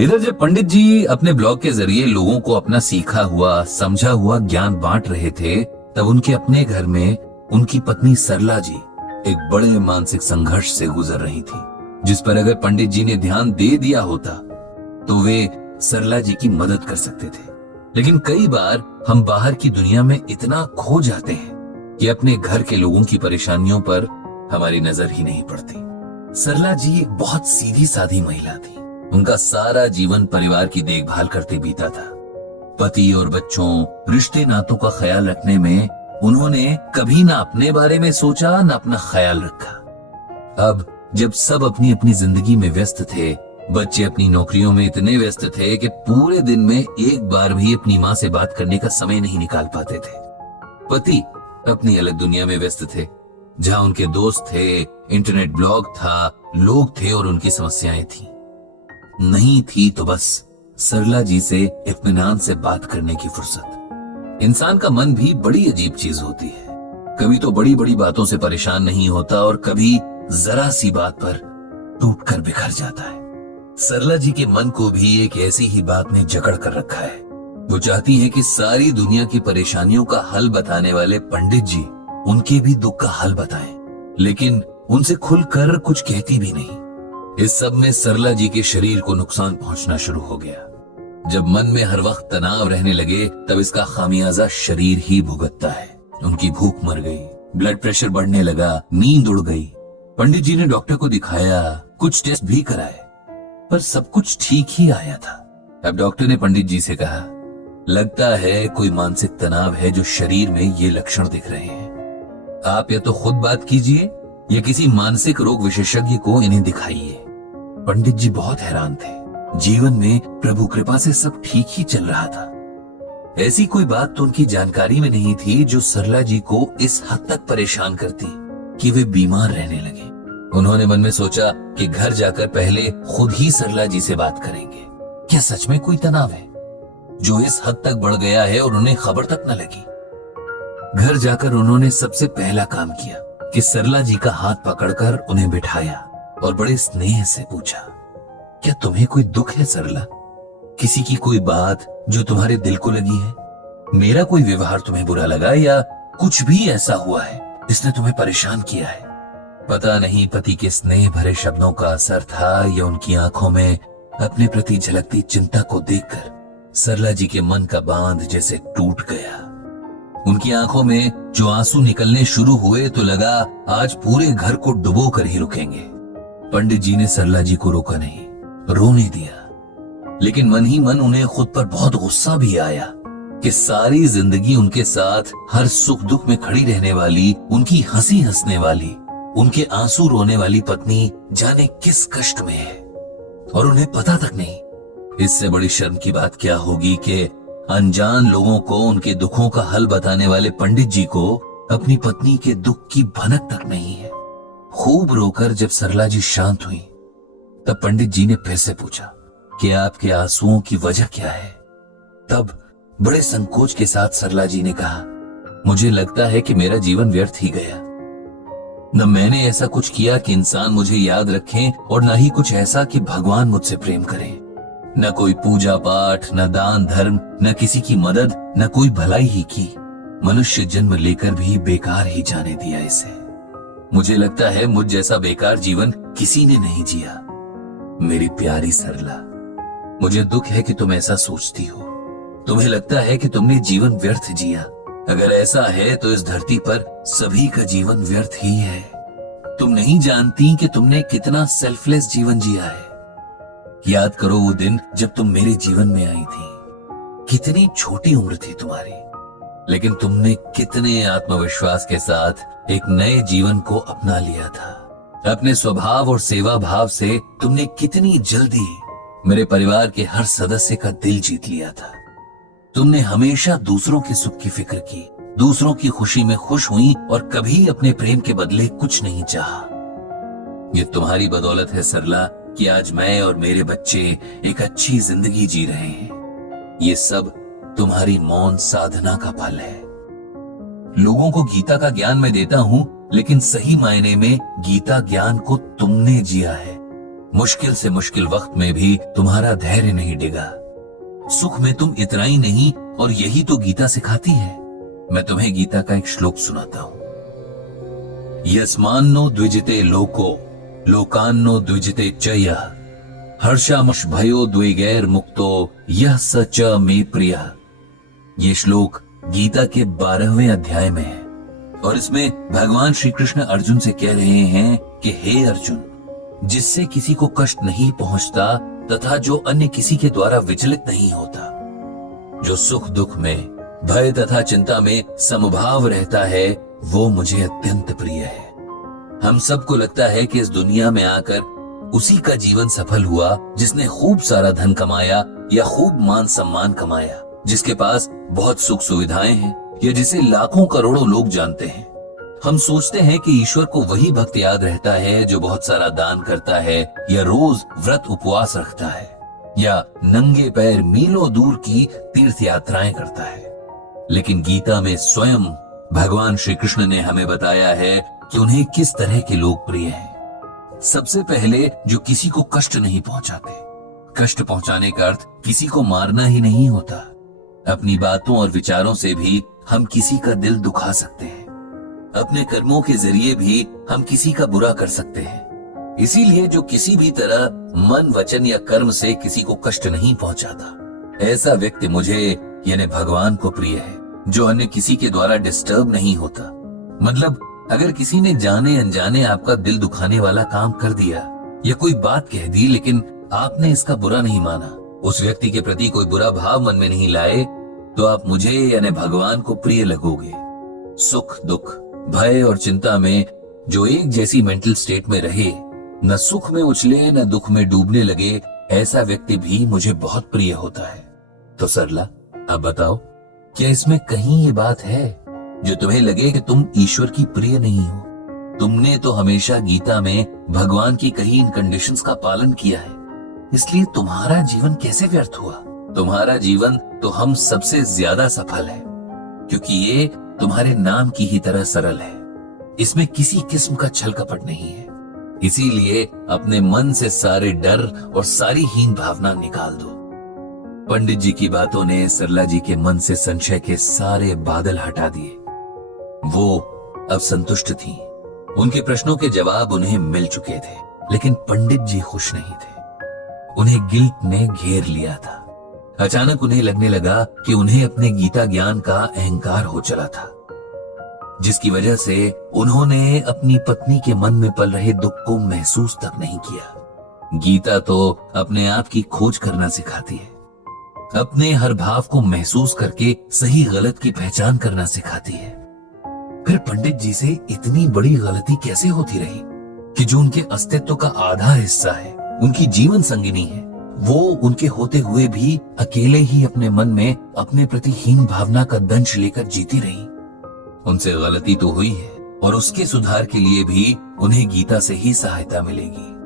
इधर जब पंडित जी अपने ब्लॉग के जरिए लोगों को अपना सीखा हुआ समझा हुआ ज्ञान बांट रहे थे, तब उनके अपने घर में उनकी पत्नी सरला जी एक बड़े मानसिक संघर्ष से गुजर रही थी, जिस पर अगर पंडित जी ने ध्यान दे दिया होता तो वे सरला जी की मदद कर सकते थे। लेकिन कई बार हम बाहर की दुनिया में इतना खो जाते हैं कि अपने घर के लोगों की परेशानियों पर हमारी नजर ही नहीं पड़ती। सरला जी एक बहुत सीधी सादी महिला थी। उनका सारा जीवन परिवार की देखभाल करते बीता था। पति और बच्चों, रिश्ते नातों का ख्याल रखने में उन्होंने कभी ना अपने बारे में सोचा, ना अपना ख्याल रखा। अब जब सब अपनी अपनी जिंदगी में व्यस्त थे, बच्चे अपनी नौकरियों में इतने व्यस्त थे कि पूरे दिन में एक बार भी अपनी माँ से बात करने का समय नहीं निकाल पाते थे। पति अपनी अलग दुनिया में व्यस्त थे, जहां उनके दोस्त थे, इंटरनेट ब्लॉग था, लोग थे और उनकी समस्याएं थी। नहीं थी तो बस सरला जी से इत्मीनान से बात करने की फुर्सत। इंसान का मन भी बड़ी अजीब चीज होती है। कभी तो बड़ी बड़ी बातों से परेशान नहीं होता और कभी जरा सी बात पर टूट कर बिखर जाता है। सरला जी के मन को भी एक ऐसी ही बात ने जकड़ कर रखा है। वो चाहती है कि सारी दुनिया की परेशानियों का हल बताने वाले पंडित जी उनके भी दुख का हल बताएं, लेकिन उनसे खुलकर कुछ कहती भी नहीं। इस सब में सरला जी के शरीर को नुकसान पहुंचना शुरू हो गया। जब मन में हर वक्त तनाव रहने लगे, तब इसका खामियाजा शरीर ही भुगतता है। उनकी भूख मर गई, ब्लड प्रेशर बढ़ने लगा, नींद उड़ गई। पंडित जी ने डॉक्टर को दिखाया, कुछ टेस्ट भी कराए, पर सब कुछ ठीक ही आया था। अब डॉक्टर ने पंडित जी से कहा, लगता है कोई मानसिक तनाव है जो शरीर में ये लक्षण दिख रहे हैं। आप या तो खुद बात कीजिए या किसी मानसिक रोग विशेषज्ञ को इन्हें दिखाइए। पंडित जी बहुत हैरान थे। जीवन में प्रभु कृपा से सब ठीक ही चल रहा था। ऐसी कोई बात तो उनकी जानकारी में नहीं थी जो सरला जी को इस हद तक परेशान करती कि वे बीमार रहने लगे। उन्होंने मन में सोचा कि घर जाकर पहले खुद ही सरला जी से बात करेंगे। क्या सच में कोई तनाव है जो इस हद तक बढ़ गया है और उन्हें खबर तक न लगी? घर जाकर उन्होंने सबसे पहला काम किया कि सरला जी का हाथ पकड़कर उन्हें बिठाया और बड़े स्नेह से पूछा, क्या तुम्हें कोई दुख है सरला? किसी की कोई बात जो तुम्हारे दिल को लगी है? मेरा कोई व्यवहार तुम्हें बुरा लगा या कुछ भी ऐसा हुआ है जिसने तुम्हें परेशान किया है? पता नहीं पति के स्नेह भरे शब्दों का असर था या उनकी आंखों में अपने प्रति झलकती चिंता को देखकर सरला जी के मन का बांध जैसे टूट गया। उनकी आंखों में जो आंसू निकलने शुरू हुए तो लगा आज पूरे घर को डुबो कर ही रुकेंगे। पंडित जी ने सरला जी को रोका नहीं, रोने दिया, लेकिन मन ही मन उन्हें खुद पर बहुत गुस्सा भी आया कि सारी जिंदगी उनके साथ हर सुख दुख में खड़ी रहने वाली, उनकी हंसी हंसने वाली, उनके आंसू रोने वाली पत्नी जाने किस कष्ट में है और उन्हें पता तक नहीं। इससे बड़ी शर्म की बात क्या होगी कि अनजान लोगों को उनके दुखों का हल बताने वाले पंडित जी को अपनी पत्नी के दुख की भनक तक नहीं है। खूब रोकर जब सरला जी शांत हुई, तब पंडित जी ने फिर से पूछा कि आपके आंसुओं की वजह क्या है? तब बड़े संकोच के साथ सरला जी ने कहा, मुझे लगता है कि मेरा जीवन व्यर्थ ही गया। न मैंने ऐसा कुछ किया कि इंसान मुझे याद रखें और न ही कुछ ऐसा कि भगवान मुझसे प्रेम करें। न कोई पूजा पाठ, न दान धर्म, न किसी की मदद, न कोई भलाई ही की। मनुष्य जन्म लेकर भी बेकार ही जाने दिया इसे। मुझे लगता है मुझ जैसा बेकार जीवन किसी ने नहीं जिया। मेरी प्यारी सरला, मुझे दुख है कि तुम ऐसा सोचती हो। तुम्हें लगता है कि तुमने जीवन व्यर्थ जिया। अगर ऐसा है तो इस धरती पर सभी का जीवन व्यर्थ ही है। तुम नहीं जानती कि तुमने कितना सेल्फलेस जीवन जिया है। याद करो वो दिन जब तुम मेरे जीवन में आई थी। कितनी छोटी उम्र थी तुम्हारी, लेकिन तुमने कितने आत्मविश्वास के साथ एक नए जीवन को अपना लिया था। अपने स्वभाव और सेवा भाव से तुमने कितनी जल्दी मेरे परिवार के हर सदस्य का दिल जीत लिया था। तुमने हमेशा दूसरों के सुख की फिक्र की, दूसरों की खुशी में खुश हुई और कभी अपने प्रेम के बदले कुछ नहीं चाहा। ये तुम्हारी बदौलत है सरला कि आज मैं और मेरे बच्चे एक अच्छी जिंदगी जी रहे हैं। ये सब तुम्हारी मौन साधना का फल है। लोगों को गीता का ज्ञान मैं देता हूं, लेकिन सही मायने में गीता ज्ञान को तुमने जिया है। मुश्किल से मुश्किल वक्त में भी तुम्हारा धैर्य नहीं डिगा। सुख में तुम इतना ही नहीं, और यही तो गीता सिखाती है। मैं तुम्हें गीता का एक श्लोक सुनाता हूं। यस्मान्नो द्विजिते लोको लोकान्नो द्विजिते च यः हर्षामश भयो द्विगैर मुक्तो यह स च मे प्रिय। ये श्लोक गीता के 12वें अध्याय में है, और इसमें भगवान श्री कृष्ण अर्जुन से कह रहे हैं कि हे अर्जुन, जिससे किसी को कष्ट नहीं पहुंचता तथा जो अन्य किसी के द्वारा विचलित नहीं होता, जो सुख दुख में, भय तथा चिंता में समभाव रहता है, वो मुझे अत्यंत प्रिय है। हम सबको लगता है कि इस दुनिया में आकर उसी का जीवन सफल हुआ जिसने खूब सारा धन कमाया या खूब मान सम्मान कमाया, जिसके पास बहुत सुख सुविधाएं हैं, या जिसे लाखों करोड़ों लोग जानते हैं। हम सोचते हैं कि ईश्वर को वही भक्त याद रहता है जो बहुत सारा दान करता है, या रोज व्रत उपवास रखता है, या नंगे पैर मीलों दूर की तीर्थ यात्राएं करता है। लेकिन गीता में स्वयं भगवान श्री कृष्ण ने हमें बताया है कि उन्हें किस तरह के लोग प्रिय हैं। सबसे पहले जो किसी को कष्ट नहीं पहुंचाते। कष्ट पहुंचाने का अर्थ किसी को मारना ही नहीं होता। अपनी बातों और विचारों से भी हम किसी का दिल दुखा सकते हैं। अपने कर्मों के जरिए भी हम किसी का बुरा कर सकते हैं। इसीलिए जो किसी भी तरह मन, वचन या कर्म से किसी को कष्ट नहीं पहुंचाता, ऐसा व्यक्ति मुझे यानी भगवान को प्रिय है। जो अन्य किसी के द्वारा डिस्टर्ब नहीं होता। मतलब अगर किसी ने जाने अनजाने आपका दिल दुखाने वाला काम कर दिया या कोई बात कह दी, लेकिन आपने इसका बुरा नहीं माना, उस व्यक्ति के प्रति कोई बुरा भाव मन में नहीं लाए, तो आप मुझे यानी भगवान को प्रिय लगोगे। सुख दुख, भय और चिंता में जो एक जैसी मेंटल स्टेट में रहे, न सुख में उछले न दुख में डूबने लगे, ऐसा व्यक्ति भी मुझे बहुत प्रिय होता है। तो सरला, अब बताओ, क्या इसमें कहीं ये बात है जो तुम्हें लगे कि तुम ईश्वर की प्रिय नहीं हो? तुमने तो हमेशा गीता में भगवान की कही इन कंडीशंस का पालन किया है, इसलिए तुम्हारा जीवन कैसे व्यर्थ हुआ? तुम्हारा जीवन तो हम सबसे ज्यादा सफल है, क्योंकि ये तुम्हारे नाम की ही तरह सरल है। इसमें किसी किस्म का छल कपट नहीं है। इसीलिए अपने मन से सारे डर और सारी हीन भावना निकाल दो। पंडित जी की बातों ने सरला जी के मन से संशय के सारे बादल हटा दिए। वो अब संतुष्ट थीं। उनके प्रश्नों के जवाब उन्हें मिल चुके थे, लेकिन पंडित जी खुश नहीं थे। उन्हें गिल्ट ने घेर लिया था। अचानक उन्हें लगने लगा कि उन्हें अपने गीता ज्ञान का अहंकार हो चला था, जिसकी वजह से उन्होंने अपनी पत्नी के मन में पल रहे दुख को महसूस तक नहीं किया। गीता तो अपने आप की खोज करना सिखाती है, अपने हर भाव को महसूस करके सही गलत की पहचान करना सिखाती है। फिर पंडित जी से इतनी बड़ी गलती कैसे होती रही कि जो उनके अस्तित्व का आधा हिस्सा है, उनकी जीवन संगिनी है, वो उनके होते हुए भी अकेले ही अपने मन में अपने प्रति हीन भावना का दंश लेकर जीती रही। उनसे गलती तो हुई है, और उसके सुधार के लिए भी उन्हें गीता से ही सहायता मिलेगी।